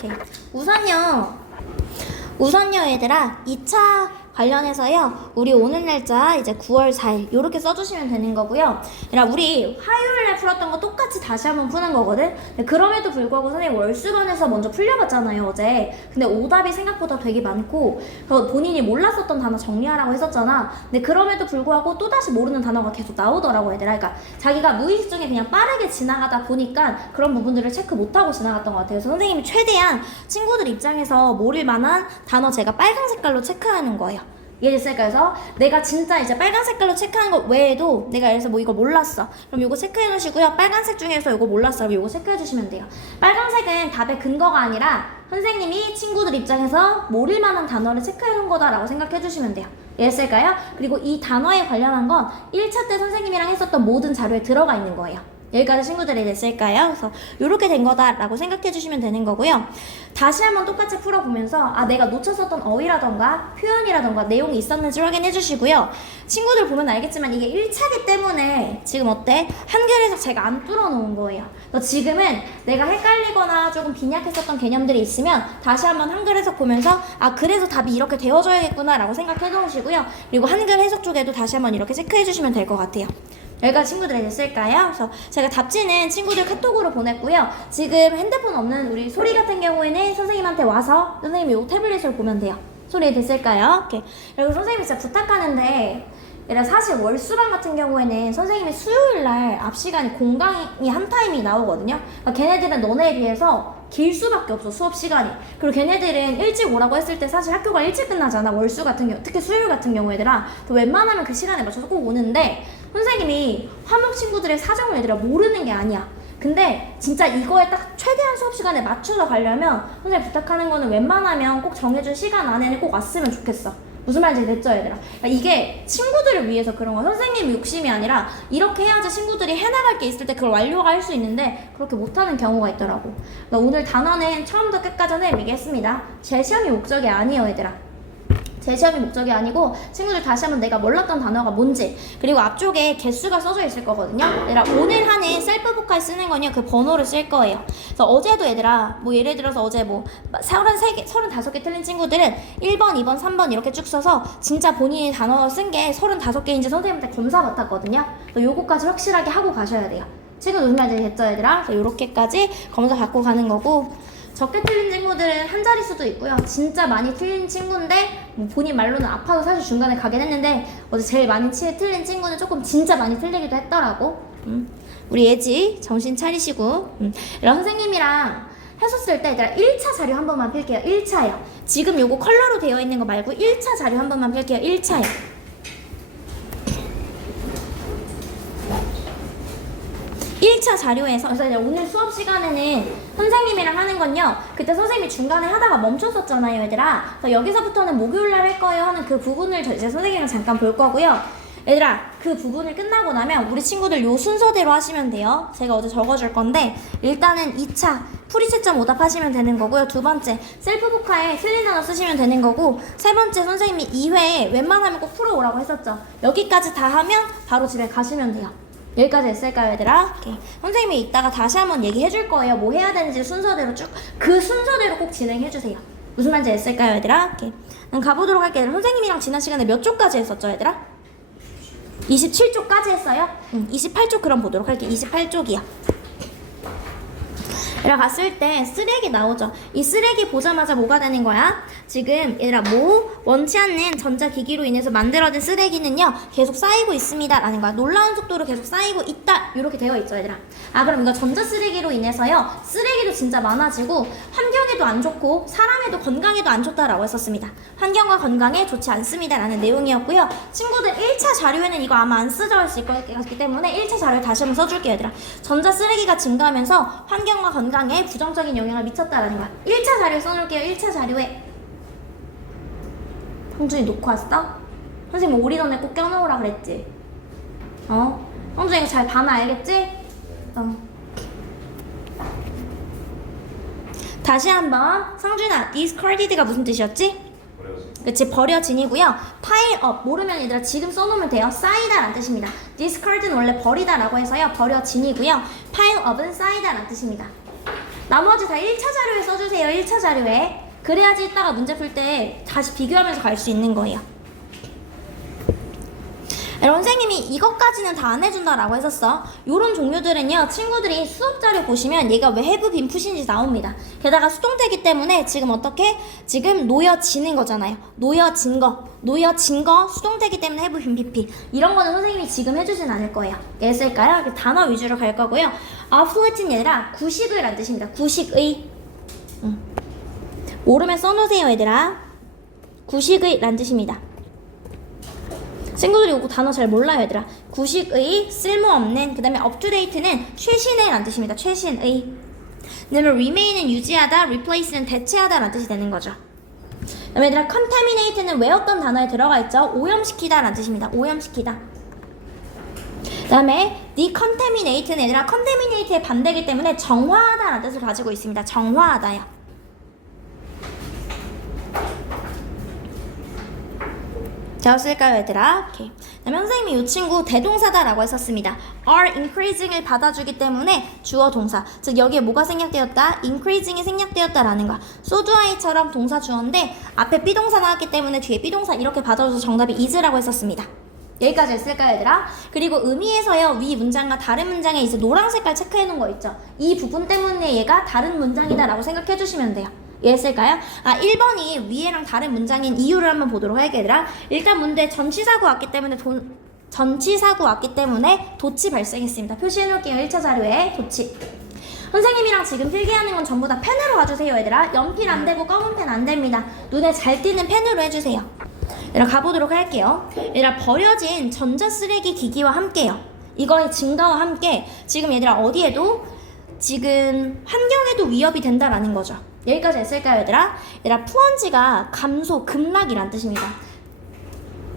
오케이. 우선요 얘들아 2차 관련해서요 우리 오는 날짜 이제 9월 4일 요렇게 써주시면 되는 거고요. 얘들아 우리 화요일에 풀었던 거 똑같이 다시 한번 푸는 거거든. 근데 그럼에도 불구하고 선생님 월수관에서 먼저 풀려봤잖아요 어제. 근데 오답이 생각보다 되게 많고 본인이 몰랐었던 단어 정리하라고 했었잖아. 근데 그럼에도 불구하고 또다시 모르는 단어가 계속 나오더라고 얘들아. 그러니까 자기가 무의식 중에 그냥 빠르게 지나가다 보니까 그런 부분들을 체크 못하고 지나갔던 것 같아요. 그래서 선생님이 최대한 친구들 입장에서 모를 만한 단어 제가 빨간 색깔로 체크하는 거예요. 이해됐을까요? 그래서 내가 진짜 이제 빨간 색깔로 체크하는 것 외에도 내가 예를 들어서 뭐 이거 몰랐어 그럼 이거 체크해 놓으시고요. 빨간색 중에서 이거 몰랐어 그럼 이거 체크해 주시면 돼요. 빨간색은 답의 근거가 아니라 선생님이 친구들 입장에서 모를 만한 단어를 체크해 놓은 거다라고 생각해 주시면 돼요. 이해됐을까요? 그리고 이 단어에 관련한 건 1차 때 선생님이랑 했었던 모든 자료에 들어가 있는 거예요. 여기까지 친구들이 됐을까요? 그래서 이렇게 된 거다라고 생각해 주시면 되는 거고요. 다시 한번 똑같이 풀어보면서 내가 놓쳤었던 어휘라던가 표현이라던가 내용이 있었는지 확인해 주시고요. 친구들 보면 알겠지만 이게 1차기 때문에 지금 어때? 한글 해석 제가 안 뚫어놓은 거예요. 지금은 내가 헷갈리거나 조금 빈약했었던 개념들이 있으면 다시 한번 한글 해석 보면서 그래서 답이 이렇게 되어줘야겠구나 라고 생각해 놓으시고요. 그리고 한글 해석 쪽에도 다시 한번 이렇게 체크해 주시면 될 것 같아요. 여기까지 친구들이 됐을까요? 그래서 제가 답지는 친구들 카톡으로 보냈고요. 지금 핸드폰 없는 우리 소리 같은 경우에는 선생님한테 와서 선생님이 이 태블릿을 보면 돼요. 소리 됐을까요? 오케이. 그리고 선생님이 진짜 부탁하는데 사실 월수반 같은 경우에는 선생님이 수요일날 앞 시간이 공강이 한 타임이 나오거든요. 그러니까 걔네들은 너네에 비해서 길 수밖에 없어 수업 시간이. 그리고 걔네들은 일찍 오라고 했을 때 사실 학교가 일찍 끝나잖아. 월수 같은 경우 특히 수요일 같은 경우 얘들아 웬만하면 그 시간에 맞춰서 꼭 오는데 선생님이 화목 친구들의 사정을 얘들아 모르는 게 아니야. 근데 진짜 이거에 딱 최대한 수업 시간에 맞춰서 가려면 선생님 부탁하는 거는 웬만하면 꼭 정해준 시간 안에는 꼭 왔으면 좋겠어. 무슨 말인지 됐죠 얘들아? 그러니까 이게 친구들을 위해서 그런 거야. 선생님 욕심이 아니라 이렇게 해야지 친구들이 해나갈 게 있을 때 그걸 완료가 할 수 있는데 그렇게 못하는 경우가 있더라고. 그러니까 오늘 단어는 처음부터 끝까지 선생님 얘기했습니다. 제 시험이 목적이 아니에요 얘들아. 제 시험이 목적이 아니고 친구들 다시 한번 내가 몰랐던 단어가 뭔지 그리고 앞쪽에 개수가 써져 있을 거거든요. 얘들아 오늘 하는 셀프 보컬 쓰는 거냐 그 번호를 쓸 거예요. 그래서 어제도 얘들아 뭐 예를 들어서 어제 뭐 33개 35개 틀린 친구들은 1번 2번 3번 이렇게 쭉 써서 진짜 본인이 단어 쓴 게 35개인지 선생님한테 검사 받았거든요. 요거까지 확실하게 하고 가셔야 돼요. 친구 무슨 말인지 됐죠 얘들아? 그래서 요렇게까지 검사 받고 가는 거고 적게 틀린 친구들은 한 자릿수도 있고요. 진짜 많이 틀린 친구인데 뭐 본인 말로는 아파서 사실 중간에 가긴 했는데 어제 제일 많이 틀린 친구는 조금 진짜 많이 틀리기도 했더라고. 우리 예지 정신 차리시고 이런 선생님이랑 했었을 때 얘들아 1차 자료 한 번만 필게요. 1차요. 지금 요거 컬러로 되어 있는 거 말고 1차 자료 한 번만 필게요. 1차요. 1차 자료에서 그래서 오늘 수업 시간에는 선생님이랑 하는 건요. 그때 선생님이 중간에 하다가 멈췄었잖아요 얘들아. 그래서 여기서부터는 목요일날 할 거예요 하는 그 부분을 이제 선생님이랑 잠깐 볼 거고요. 얘들아 그 부분을 끝나고 나면 우리 친구들 요 순서대로 하시면 돼요. 제가 어제 적어줄 건데 일단은 2차 풀이 채점 오답 하시면 되는 거고요. 두 번째 셀프 보카에 틀린 단어 쓰시면 되는 거고 세 번째 선생님이 2회에 웬만하면 꼭 풀어오라고 했었죠. 여기까지 다 하면 바로 집에 가시면 돼요. 여기까지 됐을까요 얘들아? 오케이. 선생님이 이따가 다시 한번 얘기해 줄 거예요. 뭐 해야 되는지 순서대로 쭉 그 순서대로 꼭 진행해 주세요. 무슨 말인지 됐을까요 얘들아? 오케이. 그럼 가보도록 할게요. 선생님이랑 지난 시간에 몇 쪽까지 했었죠 얘들아? 27쪽까지 했어요? 28쪽 그럼 보도록 할게요. 28쪽이요. 얘들아 갔을 때 쓰레기 나오죠. 이 쓰레기 보자마자 뭐가 되는 거야? 지금 얘들아 원치 않는 전자기기로 인해서 만들어진 쓰레기는요 계속 쌓이고 있습니다 라는 거야. 놀라운 속도로 계속 쌓이고 있다 이렇게 되어 있죠 얘들아. 그럼 이거 전자쓰레기로 인해서요 쓰레기도 진짜 많아지고 환경에도 안 좋고 사람에도 건강에도 안 좋다라고 했었습니다. 환경과 건강에 좋지 않습니다 라는 내용이었고요. 친구들 1차 자료에는 이거 아마 안 쓰져 있을 거기 때문에 1차 자료 다시 한번 써줄게요 얘들아. 전자쓰레기가 증가하면서 환경과 건강에 부정적인 영향을 미쳤다라는 거야. 1차 자료에 써놓을게요. 1차 자료에 형준이 놓고 왔어? 선생님 오리 전에 꼭 껴놓으라 그랬지? 형준이 이거 잘 봐놔 알겠지? 다시 한번 성준아 discarded가 무슨 뜻이었지? 그치 버려진이고요. pile-up 모르면 얘들아 지금 써놓으면 돼요. 쌓이다 라는 뜻입니다. discard는 원래 버리다 라고 해서요 버려진이고요. pile-up은 쌓이다 라는 뜻입니다. 나머지 다 1차 자료에 써주세요. 1차 자료에. 그래야지 이따가 문제 풀 때 다시 비교하면서 갈 수 있는 거예요. 선생님이 이것까지는 다 안 해준다라고 했었어. 요런 종류들은요, 친구들이 수업 자료 보시면 얘가 왜 have been 푸신지 나옵니다. 게다가 수동태이기 때문에 지금 어떻게? 지금 놓여지는 거잖아요. 놓여진 거 수동태이기 때문에 have been pp. 이런 거는 선생님이 지금 해주진 않을 거예요. 됐을까요? 단어 위주로 갈 거고요. affluent는 얘들아 구식의 란 뜻입니다. 구식의. 오름에 써놓으세요 얘들아. 구식의 란 뜻입니다. 친구들이 이거 단어 잘 몰라요 얘들아. 구식의, 쓸모없는, 그 다음에 uptodate는 최신의 란 뜻입니다. 최신의. 그 다음에 remain은 유지하다, replace는 대체하다 란 뜻이 되는 거죠. 그 다음에 얘들아 contaminate는 왜 어떤 단어에 들어가 있죠? 오염시키다 란 뜻입니다. 오염시키다. 그 다음에 decontaminate는 얘들아 contaminate의 반대이기 때문에 정화하다 라는 뜻을 가지고 있습니다. 정화하다요. 되었을까요 얘들아? 오케이. 그다음에 선생님이 이 친구 대동사다라고 했었습니다. are increasing을 받아주기 때문에 주어 동사. 즉 여기에 뭐가 생략되었다? increasing이 생략되었다라는 거야. so do I처럼 동사 주어인데 앞에 비동사 나왔기 때문에 뒤에 비동사 이렇게 받아줘서 정답이 is라고 했었습니다. 여기까지 했을까요 얘들아? 그리고 의미에서요 위 문장과 다른 문장에 이제 노란 색깔 체크해 놓은 거 있죠. 이 부분 때문에 얘가 다른 문장이다 라고 생각해 주시면 돼요. 이해했을까요? 1번이 위에랑 다른 문장인 이유를 한번 보도록 할게요 얘들아. 일단 문제 전치사구 왔기 때문에 도치 발생했습니다. 표시해 놓을게요. 1차 자료에 도치. 선생님이랑 지금 필기하는 건 전부 다 펜으로 가주세요 얘들아. 연필 안 되고 검은 펜 안 됩니다. 눈에 잘 띄는 펜으로 해주세요. 얘들아 가보도록 할게요. 얘들아 버려진 전자쓰레기 기기와 함께요. 이거의 증가와 함께 지금 얘들아 어디에도 지금 환경에도 위협이 된다라는 거죠. 여기까지 했을까요 얘들아? 얘들아 푸언지가 감소, 급락이란 뜻입니다.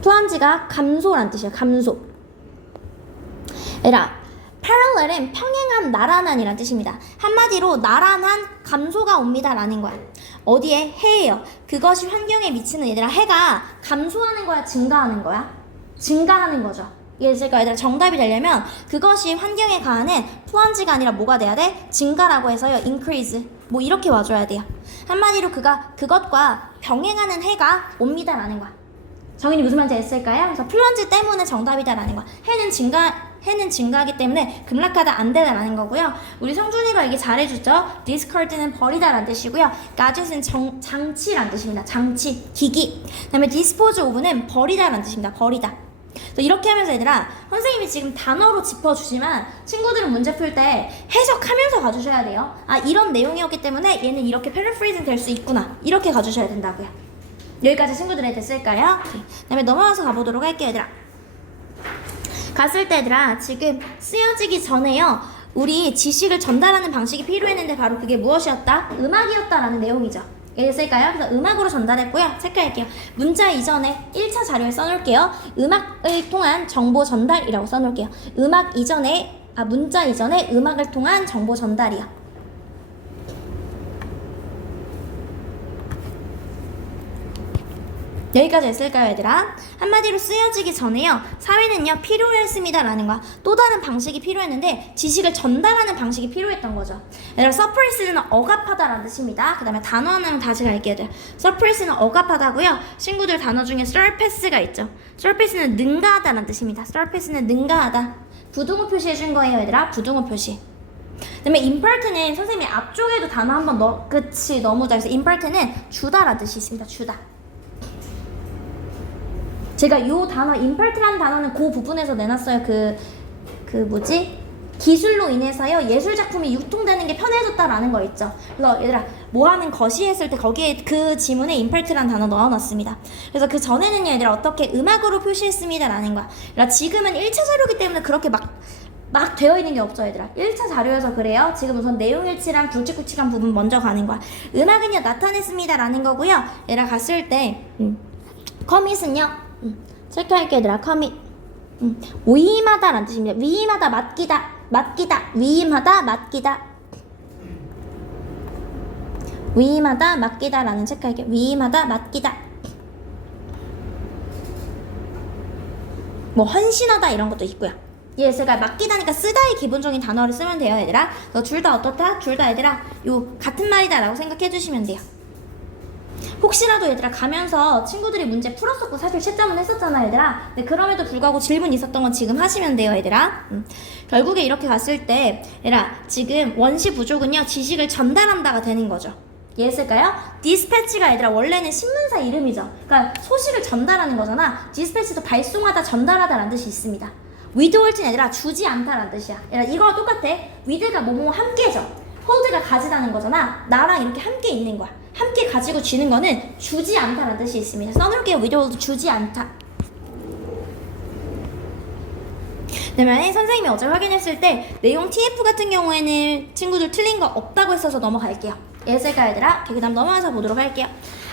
푸언지가 감소란 뜻이에요. 감소. 얘들아 parallel은 평행한 나란한이란 뜻입니다. 한마디로 나란한 감소가 옵니다 라는 거야. 어디에? 해예요. 그것이 환경에 미치는 얘들아 해가 감소하는 거야 증가하는 거야? 증가하는 거죠. 이해했을까? 얘들아 정답이 되려면 그것이 환경에 가하는 푸언지가 아니라 뭐가 돼야 돼? 증가라고 해서요 increase 뭐 이렇게 와줘야 돼요. 한마디로 그것과 병행하는 해가 옵니다 라는 거야. 정인이 무슨 말인지 했을까요? 그래서 플런지 때문에 정답이다 라는 거야. 해는 증가하기 때문에 급락하다 안 되다 라는 거고요. 우리 성준이가 얘기 잘해줬죠. discard는 버리다 라는 뜻이고요. gadget은 장치란 뜻입니다. 장치, 기기. 그 다음에 dispose of는 버리다 라는 뜻입니다. 버리다. 이렇게 하면서 얘들아 선생님이 지금 단어로 짚어주지만 친구들은 문제 풀 때 해석하면서 가주셔야 돼요. 이런 내용이었기 때문에 얘는 이렇게 패러프레이징 될 수 있구나 이렇게 가주셔야 된다고요. 여기까지 친구들이 됐을까요? 그 다음에 넘어가서 가보도록 할게요 얘들아. 갔을 때 얘들아 지금 쓰여지기 전에요 우리 지식을 전달하는 방식이 필요했는데 바로 그게 무엇이었다? 음악이었다라는 내용이죠. 이해됐을까요? 그래서 음악으로 전달했고요. 체크할게요. 문자 이전에 1차 자료에 써놓을게요. 음악을 통한 정보 전달이라고 써놓을게요. 문자 이전에 음악을 통한 정보 전달이요. 여기까지 했을까요 얘들아? 한마디로 쓰여지기 전에요 사회는요 필요했습니다 라는 거야. 또 다른 방식이 필요했는데 지식을 전달하는 방식이 필요했던 거죠. 얘들아 suppress는 억압하다 라는 뜻입니다. 그 다음에 단어 하나는 다시 갈게요 얘들아. suppress는 억압하다고요. 친구들 단어 중에 surpass가 있죠. surpass는 능가하다 라는 뜻입니다. surpass는 능가하다. 부등호 표시해준 거예요 얘들아. 부등호 표시. 그 다음에 impart는 선생님이 앞쪽에도 단어 한번 너무 잘해서 impart는 주다 라는 뜻이 있습니다. 주다. 제가 요 단어 impart라는 단어는 그 부분에서 내놨어요. 기술로 인해서요 예술작품이 유통되는 게 편해졌다라는 거 있죠. 그래서 얘들아 뭐하는 것이 했을 때 거기에 그 지문에 impart라는 단어 넣어놨습니다. 그래서 그 전에는요 얘들아 어떻게 음악으로 표시했습니다 라는 거야. 그러니까 지금은 1차 자료이기 때문에 그렇게 막 되어 있는 게 없죠 얘들아. 1차 자료여서 그래요. 지금 우선 내용일치랑 굵직굵직한 부분 먼저 가는 거야. 음악은요 나타냈습니다 라는 거고요. 얘들아 갔을 때 commit은요 체크할게 얘들아. commit 위임하다 라는 뜻입니다. 위임하다 맡기다 위임하다 맡기다 라는 체크할게. 위임하다 맡기다 뭐 헌신하다 이런 것도 있고요. 이해했을까요? 맡기다니까 쓰다의 기본적인 단어를 쓰면 돼요, 얘들아. 너 둘 다 어떻다? 둘 다 얘들아 요 같은 말이다 라고 생각해 주시면 돼요. 혹시라도 얘들아 가면서 친구들이 문제 풀었었고 사실 채점은 했었잖아 얘들아. 근데 그럼에도 불구하고 질문 있었던 건 지금 하시면 돼요 얘들아. 결국에 이렇게 갔을 때 얘들아 지금 원시 부족은요 지식을 전달한다가 되는 거죠. 이해했을까요? 디스패치가 얘들아 원래는 신문사 이름이죠. 그러니까 소식을 전달하는 거잖아. 디스패치도 발송하다 전달하다 라는 뜻이 있습니다. withhold는 얘들아 주지 않다 라는 뜻이야. 얘들아 이거랑 똑같아. with가 뭐뭐 함께죠. hold가 가지다는 거잖아. 나랑 이렇게 함께 있는 거야. 함께 가지고 쥐는 거는 주지 않다라는 뜻이 있습니다. 써놓을게요. withhold 주지 않다. 그러면 선생님이 어제 확인했을 때 내용 TF 같은 경우에는 친구들 틀린 거 없다고 했어서 넘어갈게요. 예술가 얘들아 그 다음 넘어가서 보도록 할게요.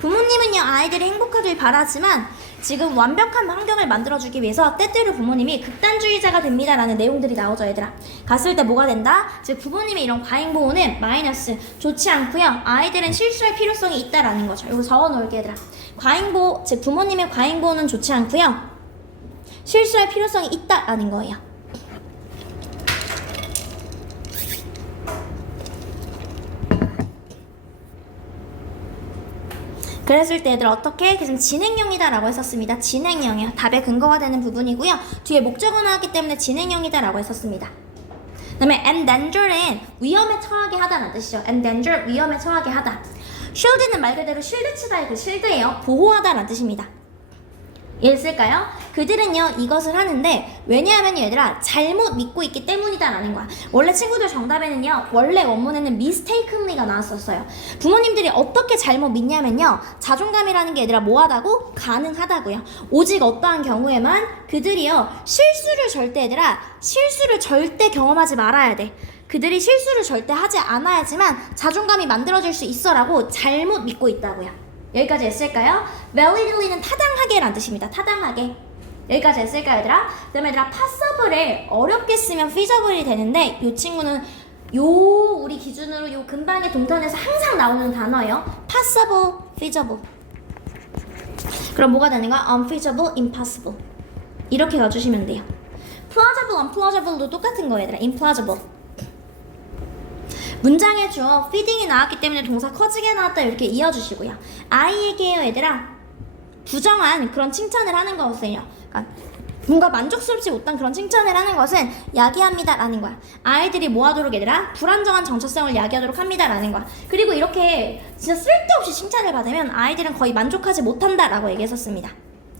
부모님은요 아이들이 행복하길 바라지만 지금 완벽한 환경을 만들어주기 위해서 때때로 부모님이 극단주의자가 됩니다 라는 내용들이 나오죠 얘들아. 갔을 때 뭐가 된다? 즉 부모님의 이런 과잉보호는 마이너스 좋지 않고요 아이들은 실수할 필요성이 있다라는 거죠. 이거 적어놓을게 얘들아. 과잉보호 즉 부모님의 과잉보호는 좋지 않고요 실수할 필요성이 있다라는 거예요. 그랬을 때 얘들 어떻게? 그냥 진행형이다 라고 했었습니다. 진행형이요. 답의 근거가 되는 부분이고요. 뒤에 목적어 나왔기 때문에 진행형이다 라고 했었습니다. 그 다음에 endanger은 위험에 처하게 하다라는 뜻이죠. endanger 위험에 처하게 하다. shield는 말 그대로 실드치다의 그 실드예요. 보호하다 라는 뜻입니다. 이해했을까요? 그들은요 이것을 하는데 왜냐하면 얘들아 잘못 믿고 있기 때문이다 라는 거야. 원래 친구들 정답에는요 원래 원문에는 mistakenly가 나왔었어요. 부모님들이 어떻게 잘못 믿냐면요 자존감이라는 게 얘들아 뭐하다고? 가능하다고요. 오직 어떠한 경우에만 그들이요 실수를 절대 경험하지 말아야 돼. 그들이 실수를 절대 하지 않아야지만 자존감이 만들어질 수 있어 라고 잘못 믿고 있다고요. 여기까지 했을까요? validly는 타당하게 라는 뜻입니다. 타당하게. 여기까지 했을까요 얘들아? 그 다음에 얘들아 passable을 어렵게 쓰면 feasible이 되는데 이 친구는 우리 기준으로 요 근방의 동탄에서 항상 나오는 단어예요. passable, feasible. 그럼 뭐가 되는 거야? unfeasible, impossible. 이렇게 가주시면 돼요. plausible, unplausible도 똑같은 거예요 얘들아. implausible. 문장의 주어 feeding이 나왔기 때문에 동사 커지게 나왔다 이렇게 이어주시고요. 아이에게요 얘들아 부정한 그런 칭찬을 하는 것은요 그러니까 뭔가 만족스럽지 못한 그런 칭찬을 하는 것은 야기합니다 라는 거야. 아이들이 뭐 하도록 얘들아 불안정한 정체성을 야기하도록 합니다 라는 거야. 그리고 이렇게 진짜 쓸데없이 칭찬을 받으면 아이들은 거의 만족하지 못한다 라고 얘기했었습니다.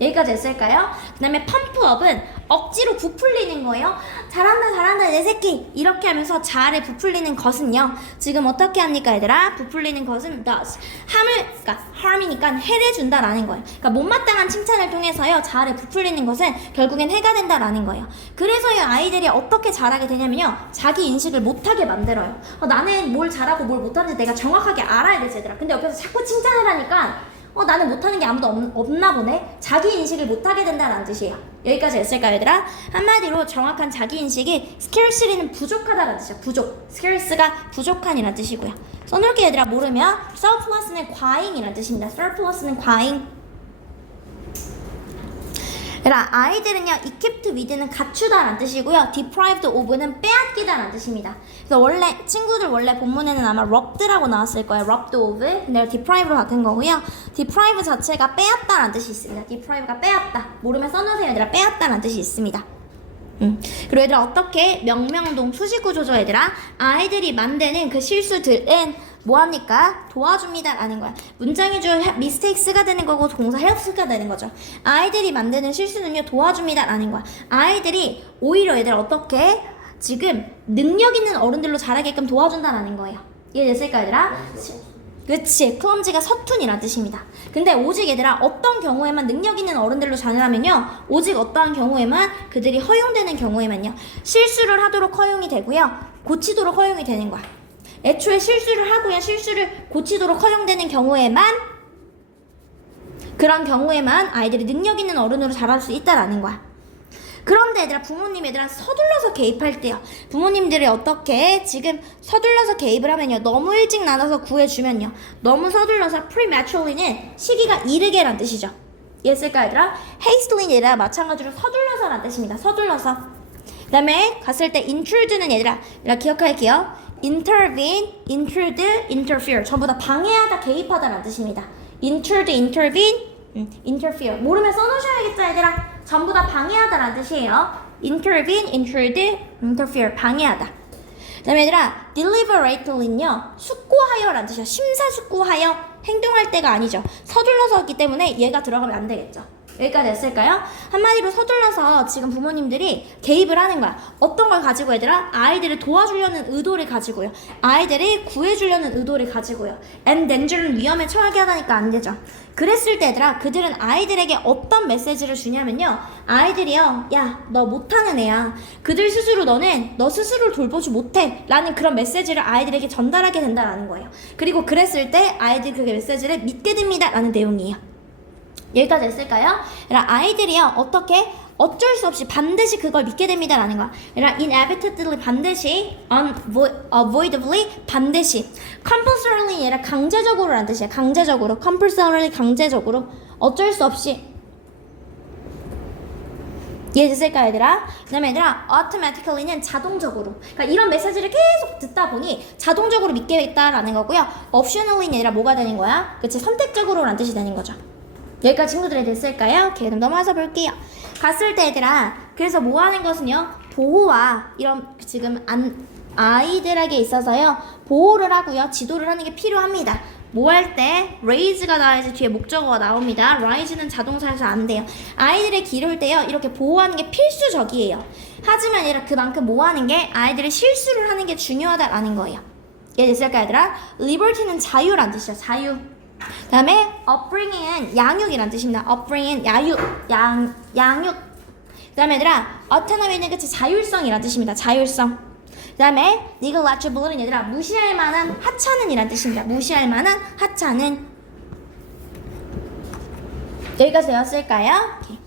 여기까지 했을까요? 그 다음에 펌프업은 억지로 부풀리는 거예요. 잘한다 내 새끼 이렇게 하면서 자아를 부풀리는 것은요 지금 어떻게 합니까 얘들아? 부풀리는 것은 does 그러니까 harm이니까 해를 준다라는 거예요. 그러니까 못마땅한 칭찬을 통해서요 자아를 부풀리는 것은 결국엔 해가 된다라는 거예요. 그래서요 아이들이 어떻게 자라게 되냐면요 자기 인식을 못하게 만들어요. 나는 뭘 잘하고 뭘 못하는지 내가 정확하게 알아야 되지 얘들아. 근데 옆에서 자꾸 칭찬을 하니까 나는 못하는 게 아무도 없나 보네? 자기인식을 못하게 된다는 뜻이에요. 여기까지 했을까요 얘들아? 한마디로 정확한 자기인식이 scarce는 부족하다라는 뜻이야. 부족. scarce가 부족한이라는 뜻이고요. 써놓을게 얘들아. 모르면 surplus는 과잉이라는 뜻입니다. surplus는 과잉. 얘들아 아이들은요 equipped with는 갖추다라는 뜻이고요. deprived of는 빼앗기다라는 뜻입니다. 그래서 친구들 원래 본문에는 아마 robbed라고 나왔을 거예요. robbed of. 근데 deprive로 바꾼 거고요. deprive 자체가 빼앗다라는 뜻이 있습니다. deprive가 빼앗다. 모르면 써놓으세요 얘들아. 빼앗다라는 뜻이 있습니다. 그리고 얘들아 어떻게 명명동 수식구조죠 얘들아. 아이들이 만드는 그 실수들은 뭐합니까? 도와줍니다 라는 거야. 문장의 주어 mistakes가 되는 거고 동사 helps가 되는 거죠. 아이들이 만드는 실수는요 도와줍니다 라는 거야. 아이들이 오히려 얘들아 어떻게 지금 능력 있는 어른들로 자라게끔 도와준다라는 거예요. 이해됐을까 얘들아? 그치. clumsy가 서툰이란 뜻입니다. 근데 오직 얘들아 어떤 경우에만 능력 있는 어른들로 자라면요 오직 어떠한 경우에만 그들이 허용되는 경우에만요 실수를 하도록 허용이 되고요 고치도록 허용이 되는 거야. 애초에 실수를 하고요 실수를 고치도록 허용되는 경우에만 그런 경우에만 아이들이 능력 있는 어른으로 자랄 수 있다라는 거야. 그런데 얘들아 부모님 얘들아 서둘러서 개입할 때요 부모님들이 어떻게 지금 서둘러서 개입을 하면요 너무 일찍 나눠서 구해주면요 너무 서둘러서 prematurely는 시기가 이르게 란 뜻이죠. 이해했을까 얘들아? hastily 얘들아 마찬가지로 서둘러서 란 뜻입니다. 서둘러서. 다음에 갔을 때 intrude는 얘들아 기억할게요. intervene, intrude, interfere 전부 다 방해하다, 개입하다라는 뜻입니다. intrude, intervene, interfere 모르면 써놓으셔야겠죠 얘들아. 전부 다 방해하다라는 뜻이에요. intervene, intrude, interfere 방해하다. 그 다음에 얘들아 deliberate는요 숙고하여라는 뜻이야. 심사숙고하여 행동할 때가 아니죠. 서둘러서 했기 때문에 얘가 들어가면 안 되겠죠. 여기까지 됐을까요? 한마디로 서둘러서 지금 부모님들이 개입을 하는 거야. 어떤 걸 가지고 얘들아? 아이들을 도와주려는 의도를 가지고요. 아이들을 구해주려는 의도를 가지고요. and danger는 위험에 처하게 하다니까 안 되죠. 그랬을 때 얘들아 그들은 아이들에게 어떤 메시지를 주냐면요. 아이들이요. 야, 너 못하는 애야. 그들 스스로 너는 너 스스로를 돌보지 못해. 라는 그런 메시지를 아이들에게 전달하게 된다라는 거예요. 그리고 그랬을 때 아이들이 그 메시지를 믿게 됩니다. 라는 내용이에요. 여기까지 했을까요? 아이들이요 어떻게 어쩔 수 없이 반드시 그걸 믿게 됩니다라는 거야. inevitably 반드시, unavoidably 반드시, compulsorily 얘라 강제적으로라는 뜻이야. 강제적으로, compulsorily 강제적으로, 어쩔 수 없이. 이해됐을까 얘들아? 그 다음에 얘들아 automatically는 자동적으로. 그러니까 이런 메시지를 계속 듣다 보니 자동적으로 믿게 됐다라는 거고요. optionally는 얘들아 뭐가 되는 거야? 그치 선택적으로라는 뜻이 되는 거죠. 여기까지 친구들이 됐을까요? 오케이, 그럼 넘어가서 볼게요. 갔을 때 얘들아 그래서 뭐 하는 것은요 보호와 이런 지금 아이들에게 있어서요 보호를 하고요 지도를 하는 게 필요합니다. 뭐 할 때 raise가 나와야지 뒤에 목적어가 나옵니다. rise는 자동사여서 안 돼요. 아이들을 기를 때요 이렇게 보호하는 게 필수적이에요. 하지만 얘들아 그만큼 뭐 하는 게 아이들이 실수를 하는 게 중요하다라는 거예요. 이해됐을까 얘들아? liberty는 자유란 뜻이죠. 자유. 그 다음에 upbringing은 양육이란 뜻입니다. upbringing 양육. 그 다음에 얘들아 autonomy는 그치 자율성이란 뜻입니다. 자율성. 그 다음에 neglectable은 얘들아 무시할 만한 하찮은 이란 뜻입니다. 무시할 만한 하찮은. 여기까지 되었을까요? 오케이.